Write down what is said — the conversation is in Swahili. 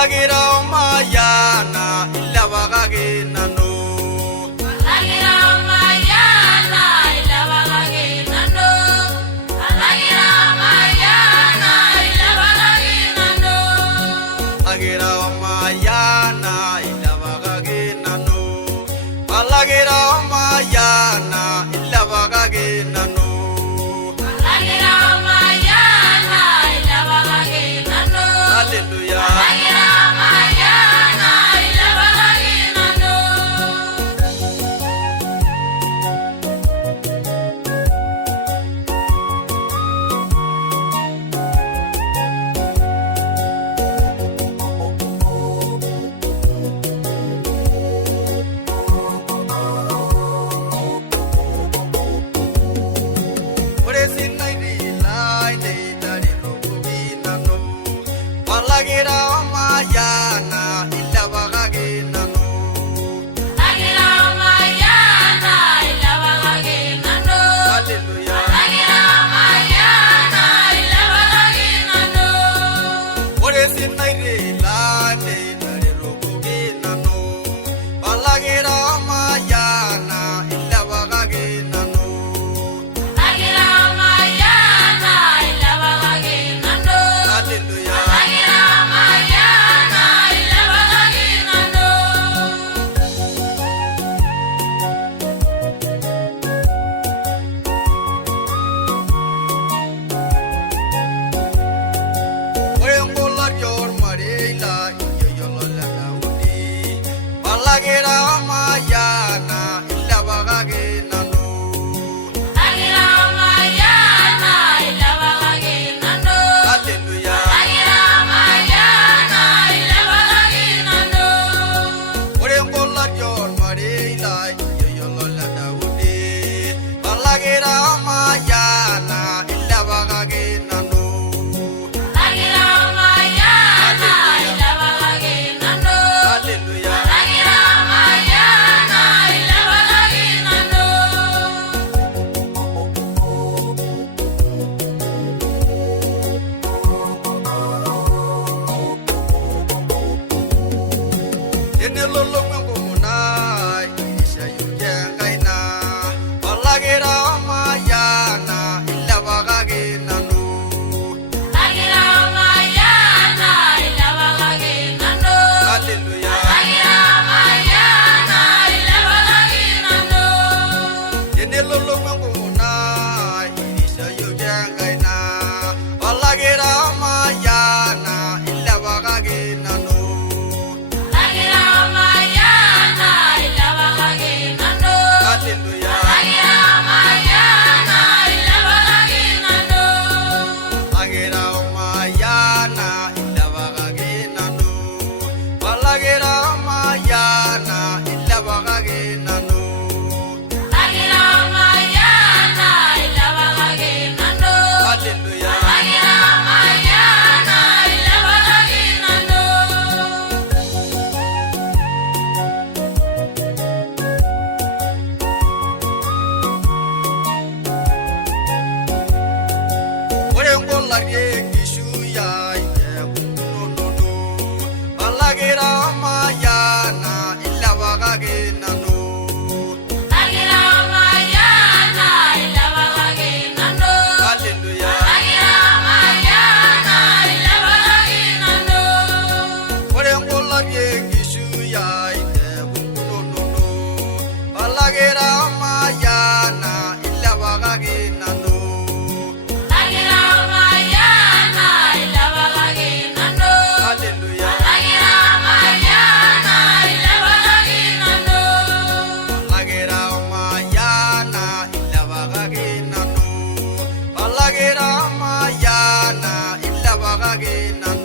Balagira mayana illa bagage nano. Balagira mayana illa bagage nano. Balagira mayana illa bagage nano. Balagira mayana illa bagage nano. Balagira mayana illa bagage nano. Balagira mayana illa bagage nano. Hallelujah. Balagira mayana illa bagage nano. Balagira mayana illa bagage nano. Hallelujah. Balagira mayana illa bagage nano. Ore sinaire la ne dare rogoge nano. Balagira mayana illa bagage nano. Balagira mayana illa bagage nano. Hallelujah. Balagira mayana illa bagage nano. Balagira mayana illa bagage nano. Hallelujah. Balagira mayana illa bagage nano. Ore ngola yor mare la yolo la daudi. Balagira mayana illa bagage nano. Balagira mayana illa bagage nano. Hallelujah. Lolo muna isha yujengaina. Balagira mayana illa bagage nano. Balagira mayana illa bagage nano. Hallelujah. Balagira mayana illa bagage nano. Lolo muna isha yujengaina. Balagira mayana illa bagage nano. Balagira mayana illa bagage nano. Hallelujah. Balagira mayana illa bagage nano. Balagira mayana illa bagage nano. Balagira mayana illa bagage nano. Balagira mayana illa bagage nano. Hallelujah. Balagira mayana illa bagage nano. Ore ngola gishu ya ite kunono. Balagira mayana illa bagage nano. Balagira mayana illa bagage nano. Hallelujah. Balagira mayana illa bagage nano. Ore ngola gishu ya ite kunono. Balagira mayana illa bagage nano. Balagira mayana illa bagage nano. Hallelujah. Balagira mayana illa bagage nano. Balagira mayana illa bagage nano. Balagira mayana illa bagage nano.